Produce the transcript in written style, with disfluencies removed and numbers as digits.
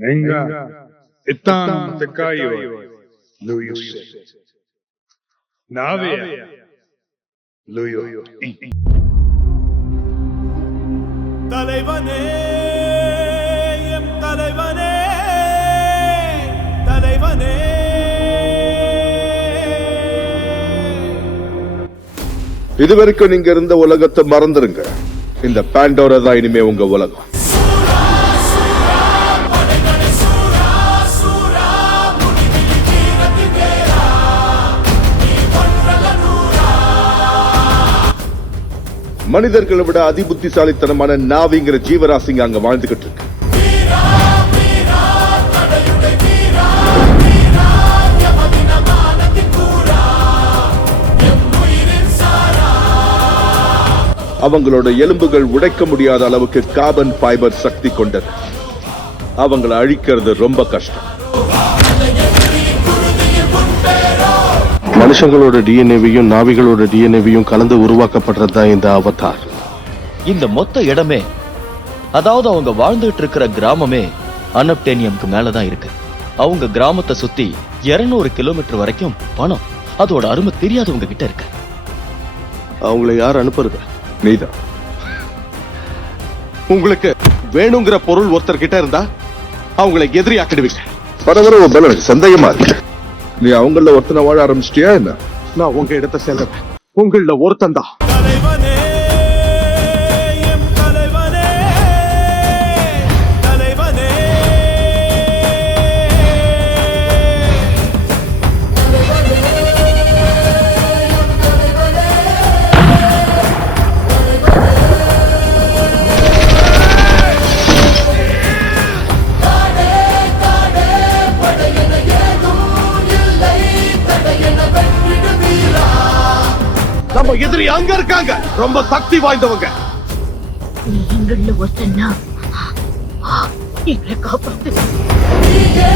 Venga, Etan Tekayo, Luyo, Navia, Luyo. தலைவனே M தலைவனே தலைவனே இதுவரைக்கும் நீங்க இருந்த உலகத்தை மறந்துருங்க. இந்த பாண்டோரா தான் இனிமே உங்க உலகம். மனிதர்களை விட அதிபுத்திசாலித்தனமான நாவிங்கிற ஜீவராசிங்க அங்க வாழ்ந்துகிட்டு இருக்கு. அவங்களோட எலும்புகள் உடைக்க முடியாத அளவுக்கு கார்பன் ஃபைபர் சக்தி கொண்டது. அவங்களை அழிக்கிறது ரொம்ப கஷ்டம். மனுஷங்களோட டிஎன்ஏவையும் நாவிகளோட டிஎன்ஏவையும் கலந்து உருவாக்கப்படுறதுதான் இந்த அவதார். இந்த மொத்த இடமே, அதாவது அவங்க வாழ்ந்துட்டு இருக்கிற கிராமமே அனப்டேனியம்க்கு மேலதான் இருக்கு. அவங்க கிராமத்தை சுத்தி 200 கிலோமீட்டர் வரைக்கும் பணம், அதோட அருமை தெரியாதவங்க கிட்ட இருக்கு. அவங்கள யார் அனுப்புறது? நீதான். உங்களுக்கு வேணுங்கிற பொருள் ஒருத்தர் கிட்ட இருந்தா அவங்களை எதிரியாக்கிடுவீங்க. பரவர பல சந்தேகமா இருக்கு. நீ அவங்கள ஒருத்தனை வாழ ஆரம்பிச்சிட்டியா என்ன? நான் உங்க இடத்தை சேர்ந்தேன். உங்கள ஒருத்தன் தான். தலைவனே எம் தலைவனே தலைவனே நம்ம எதிரி அங்க இருக்காங்க, ரொம்ப சக்தி வாய்ந்தவங்க. நீங்கள ஒருத்தன்னா எங்களை காப்பாத்து. நீயே